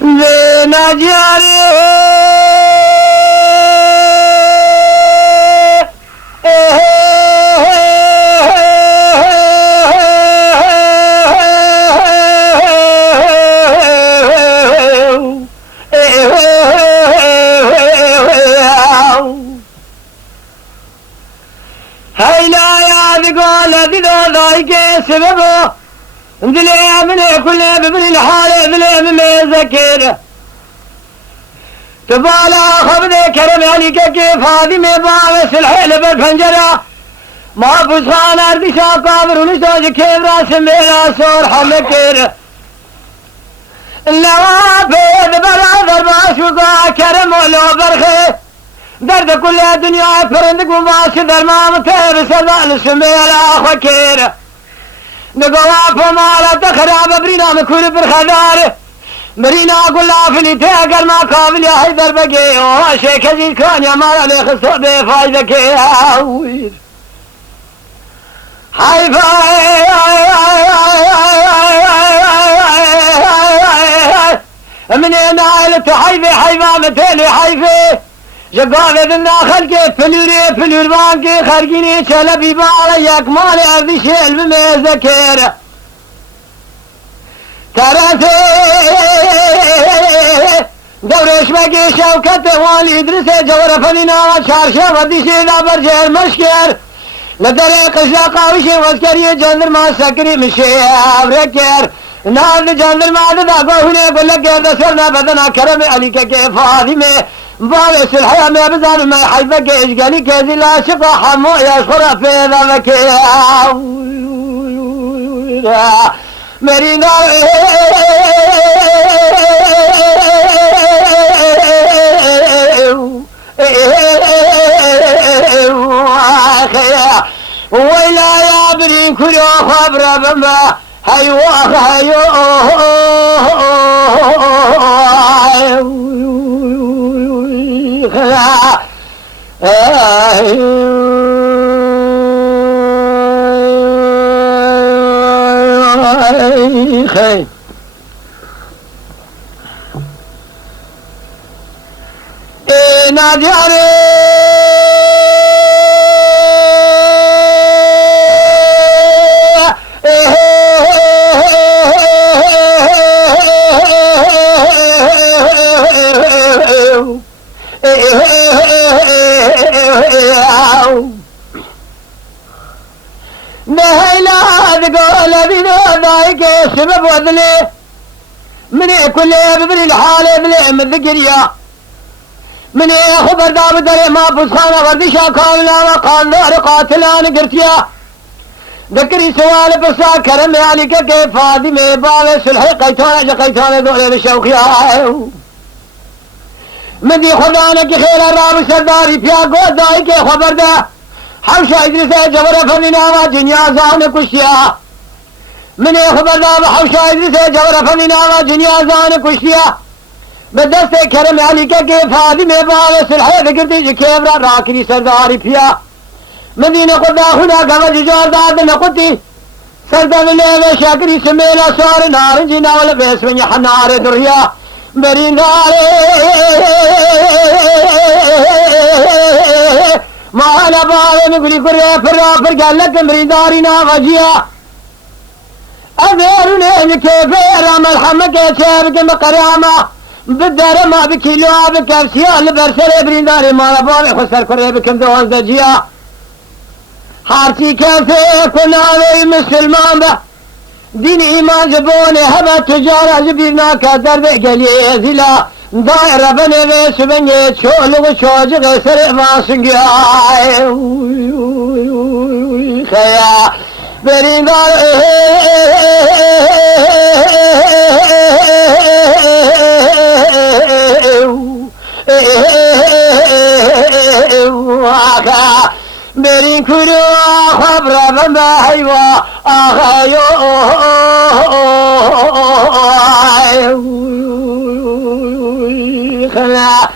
نجاري هيلا يا ذقول ذلو ضايق سببه ذلي من كل ببن الحال ذلي من ذكر تبالا خبر كرم عليك كيف هذه مباوس الحيل بالفنجرة ما بوسخان أرضي شاقابر ونسوج كيف راس ميلا صور حمكر اللوابد بلا ضربا شوقا كرم ولو برخي درد كل الدنيا فرندق وباش درما متير سبال سميلا خكير نقوا فمالا تخراب برينا مكول برخدار مرينا قول لافني تاقل ما قابل يا حيدر بقي وشيك هزيز كان يا مالا ليخصو بفايدك يا وير حيفا من نايلة حيفا متيني حيفي جقابة دنا خلقي فلوري بانكي خرقيني شلبي بعليك مالي أرضي شيل بميزكير كراتي دورش بقي شوكته والي يدرسي جورة فنينا وشارشة وديشي دابر مشكير لطريق شاقاوشي واسكري جندر ما سكري مشي أبركير نال جندر ما داقو هنا يقول لك دسرنا بدنا كرمي عليك كيف فاطمة بارس الحياة ما بزار ما يحيفك إشقالي كذي لا شقا حمو يشخر في ذلك مرينا ويلا يا برين كل خبر بما هيو خير نادي نهيلا تقول بنا ضايق سبب وذلي من كل بذل الحالة بلي من ذكريا من خبر داب دري ما بسخانة وردشا كاملا وقال دار قاتلان قرتيا ذكري سوال بسا كرم عليك كيف هذه مبالي سلحي قيتانا دولي بشوقيا من دي خدانك خير الراب سرداري فيها قول دايك خبر دا حوشا إدريسة جبر فننا دنيا زان كشيا من خبر دا حوشا إدريسة جبر فننا دنيا زان كشيا بدست كرم عليك كيف هذه مبالي سلحي ذكرتي كيف راكني سرداري فيها مدينة قد هنا قبل جار داد نقطي سردان الليل شاكري سميلا صار نار جنا ولا بيس من يحنار دريا برين نار ما أنا بعد نقولي كريه فرا قال لك مرين دارنا وجيا أذيرني كيف رام الحمد كيف مقرامة بالدار ما بكيلو بكفسيا لبرسل برين داري ما بعد خسر كريه بكم دوز دجيا حارتي كافي كنا علي مسلمان به دين إيمان جبوني هبا تجارة جبيرنا كدر بقلي زلا دائرة بني بيس بني شول وشوج غسر ماسنقي خيا برين دار برين كلو خبر بما هيوا أخيو خلا